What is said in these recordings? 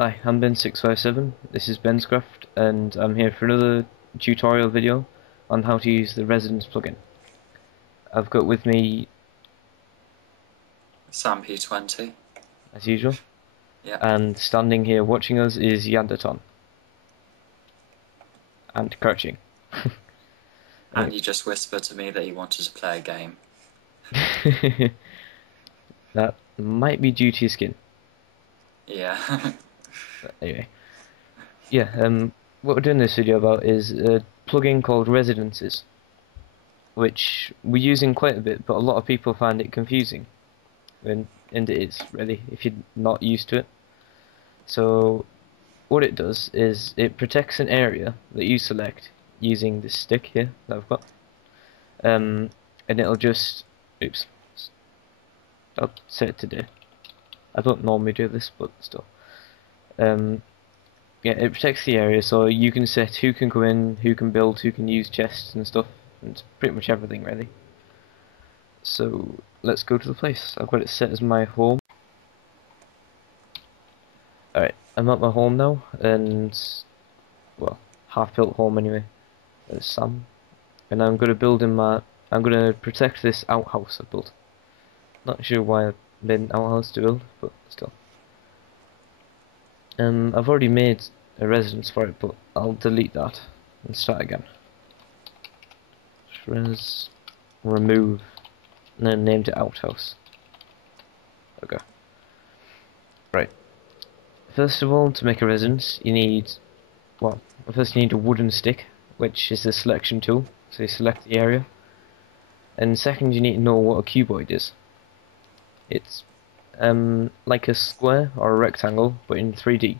Hi, I'm Ben657. This is BensCraft, and I'm here for another tutorial video on how to use the Residence plugin. I've got with me, Sam P20. as usual, Yeah. and standing here watching us is Yandaton. And crouching. And you just whispered to me that you wanted to play a game. That might be due to your skin. Yeah. But anyway. Yeah, what we're doing this video about is a plugin called Residences, which we're using quite a bit, but a lot of people find it confusing. And it is, really, if you're not used to it. So what it does is it protects an area that you select using this stick here that I've got, and it'll just, oops, I'll set it to do. I don't normally do this, but still. Yeah, it protects the area, so you can set who can come in, who can build, who can use chests and stuff, and it's pretty much everything really. So let's go to the place. I've got it set as my home. Alright, I'm at my home now, and well, half-built home anyway. There's Sam, and I'm gonna build in my. I'm gonna protect this outhouse I built. Not sure why I made an outhouse to build, but still. I've already made a residence for it, but I'll delete that and start again. Res, remove, and then named it outhouse. Okay. Right. First of all, to make a residence, you need, well, first you need a wooden stick, which is the selection tool. So you select the area. And second, you need to know what a cuboid is. It's like a square or a rectangle, but in 3D.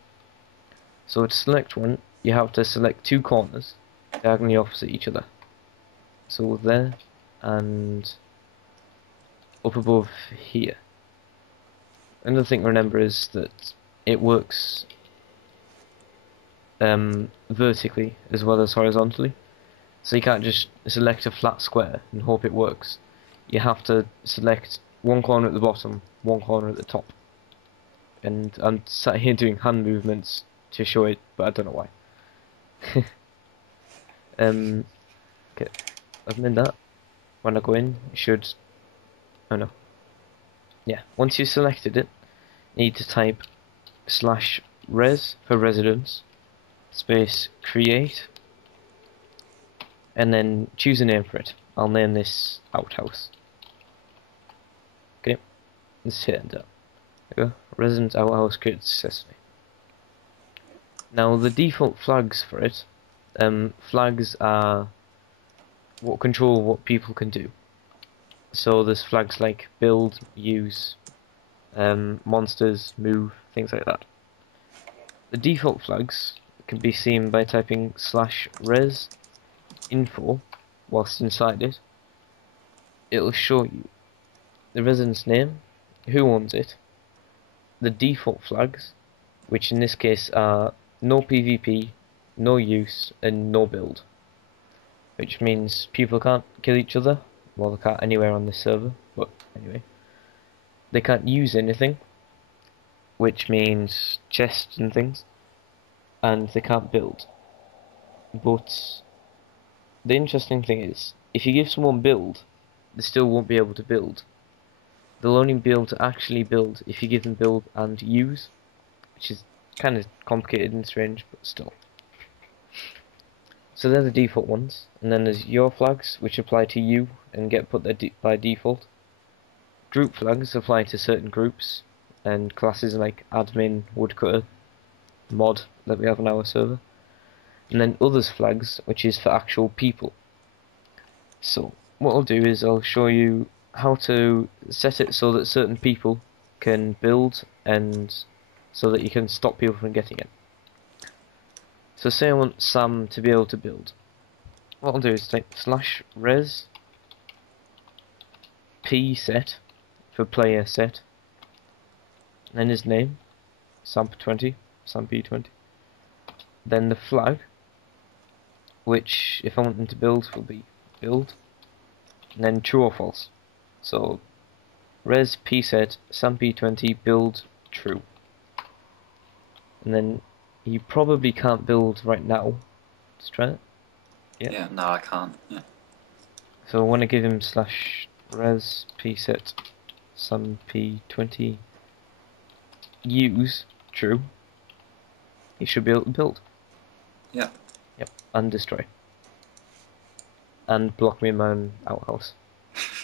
So to select one, you have to select two corners diagonally opposite each other. So there, and up above here. Another thing to remember is that it works vertically as well as horizontally. So you can't just select a flat square and hope it works. You have to select one corner at the bottom, one corner at the top. And I'm sat here doing hand movements to show it, but I don't know why. Okay, other than that, when I go in, it should, oh no, yeah, once you've selected it, you need to type slash res for residence, space create, and then choose a name for it. I'll name this outhouse. Okay, let's hit enter. There we go, residence outhouse created successfully. Now the default flags for it, flags are what control what people can do. So there's flags like build, use, monsters, move, things like that. The default flags can be seen by typing slash res info whilst inside it. It'll show you the residence name, who owns it, the default flags, which in this case are no PvP, no use, and no build. Which means people can't kill each other, well they can't anywhere on this server, but anyway. They can't use anything, which means chests and things, and they can't build. But the interesting thing is, if you give someone build, they still won't be able to build. They'll only be able to actually build if you give them build and use, which is kind of complicated and strange, but still. So they're the default ones, and then there's your flags, which apply to you and get put there by default. Group flags apply to certain groups and classes like admin, woodcutter, mod that we have on our server. And then others flags, which is for actual people. So what I'll do is I'll show you how to set it so that certain people can build and so that you can stop people from getting it. So say I want Sam to be able to build. What I'll do is type slash res p set for player set, and then his name, Sam20, Sam P20. Then the flag, which if I want them to build will be build, and then true or false. So res p set Sam P20 build true. and then you probably can't build right now. Let's try it. Yeah. Yeah, no, I can't. Yeah. So I want to give him slash res pset some p20 use true. He should be able to build. Yeah. Yep, and destroy. And block me in my own outhouse.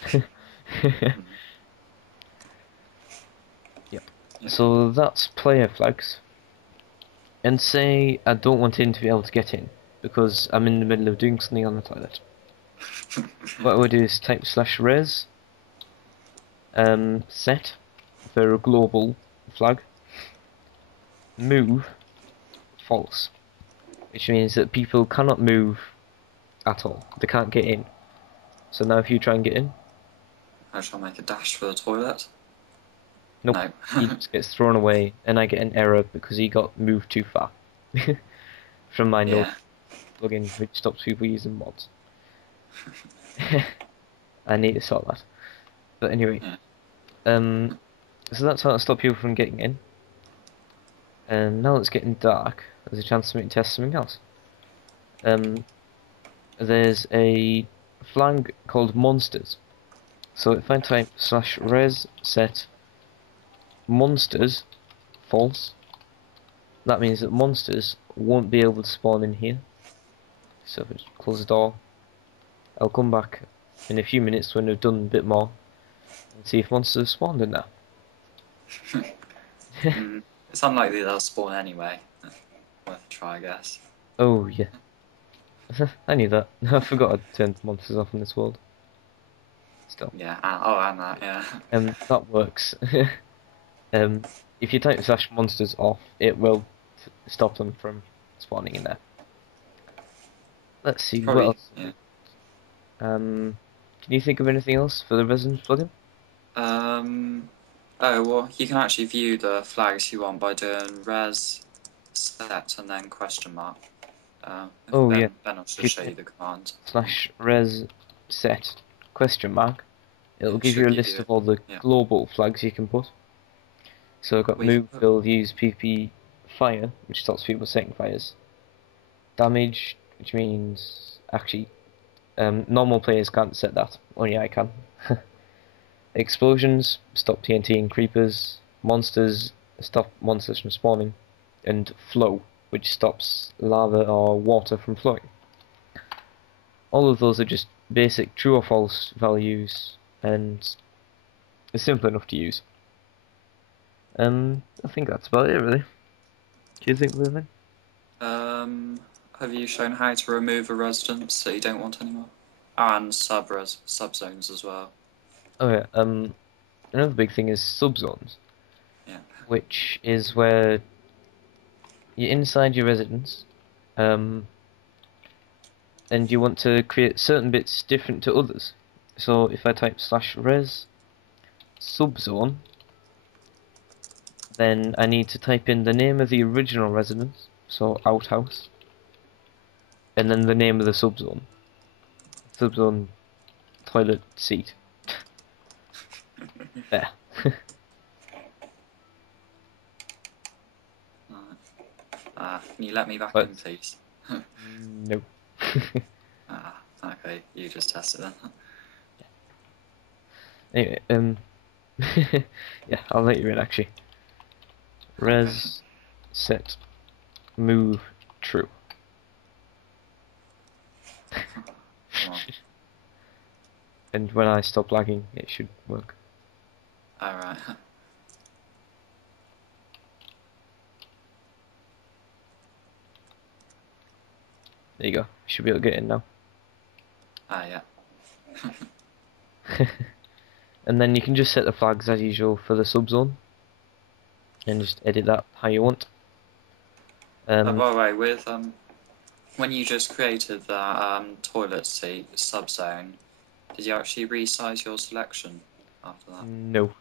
Mhm. Yep. Yeah. So that's player flags. And say I don't want him to be able to get in because I'm in the middle of doing something on the toilet. What I would do is type slash res set for a global flag move false, which means that people cannot move at all. They can't get in. So now if you try and get in, I shall make a dash for the toilet. nope, No. he just gets thrown away, and I get an error because he got moved too far from my node Yeah. plugin, which stops people using mods. I need to sort that. But anyway, Yeah. so that's how to stop people from getting in. And now it's getting dark. There's a chance for me to test something else. There's a flag called monsters. So if I type slash res set monsters false, that means that monsters won't be able to spawn in here. So if I just close the door, I'll come back in a few minutes when we've done a bit more and see if monsters spawned in there. It's unlikely they'll spawn anyway. Worth a try, I guess. Oh yeah, I knew that. I forgot I'd turned monsters off in this world. Still, Yeah. And that. Yeah. that works. Um, if you type slash monsters off, it will stop them from spawning in there. Let's It's see what probably. else. Yeah. Can you think of anything else for the Resonance plugin? Um. Oh well, you can actually view the flags you want by doing res set and then question mark. Oh yeah, Then I'll if just you show you type the command. slash res set question mark, it'll It give you should a give list you. of all the Yeah. global flags you can put. So I've got We can move, put. build, use, PP, fire, which stops people setting fires. Damage, which means actually normal players can't set that. Only I can. Explosions, stop TNT and creepers. Monsters, stop monsters from spawning. And flow, which stops lava or water from flowing. All of those are just basic true or false values, and it's simple enough to use. I think that's about it, really. Do you think of anything? Um. Have you shown how to remove a residence that you don't want anymore? And subzones as well. Oh yeah. Another big thing is subzones, Yeah. which is where you're inside your residence, um, and you want to create certain bits different to others. So if I type slash res subzone, then I need to type in the name of the original residence, so outhouse, and then the name of the subzone. Subzone toilet seat. There. Can you let me back But in, please? no. Okay, you just test it then. Anyway, yeah, I'll let you in actually. Okay. Res set move true. Come on. And when I stop lagging, it should work. Alright. There you go. Should be able to get in now. Yeah. And then you can just set the flags as usual for the subzone, and just edit that how you want. By the way, with when you just created that toilet seat subzone, did you actually resize your selection after that? No,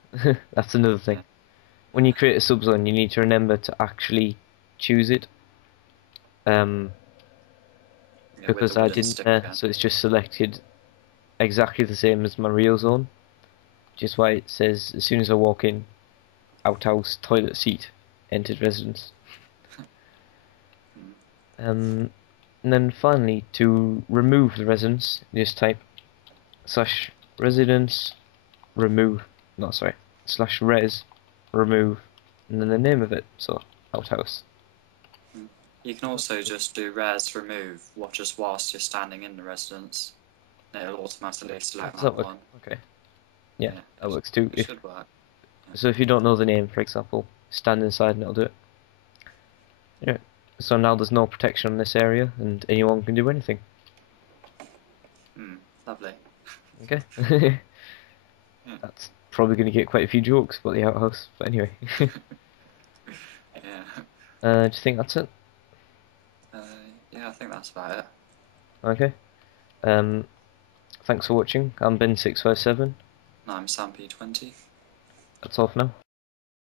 that's another thing. Yeah. When you create a subzone, you need to remember to actually choose it. Yeah, with the Because I wooden didn't stick there, again. so it's just selected exactly the same as my real zone. Which is why it says as soon as I walk in, outhouse toilet seat, entered residence. And then finally, to remove the residence, you just type slash residence remove, no sorry, slash res remove, and then the name of it, so outhouse. You can also just do res remove just whilst you're standing in the residence. And it'll automatically select Does that that work? one. Okay. Yeah, Yeah, that works too. it should work. Yeah. So if you don't know the name, for example, stand inside and it'll do it. Yeah. So now there's no protection on this area, and anyone can do anything. Lovely. Okay. Yeah. That's probably going to get quite a few jokes about the outhouse, but anyway. Yeah. Do you think that's it? Yeah, I think that's about it. Okay. Thanks for watching. I'm Ben657. And I'm Sam P20. That's all for now.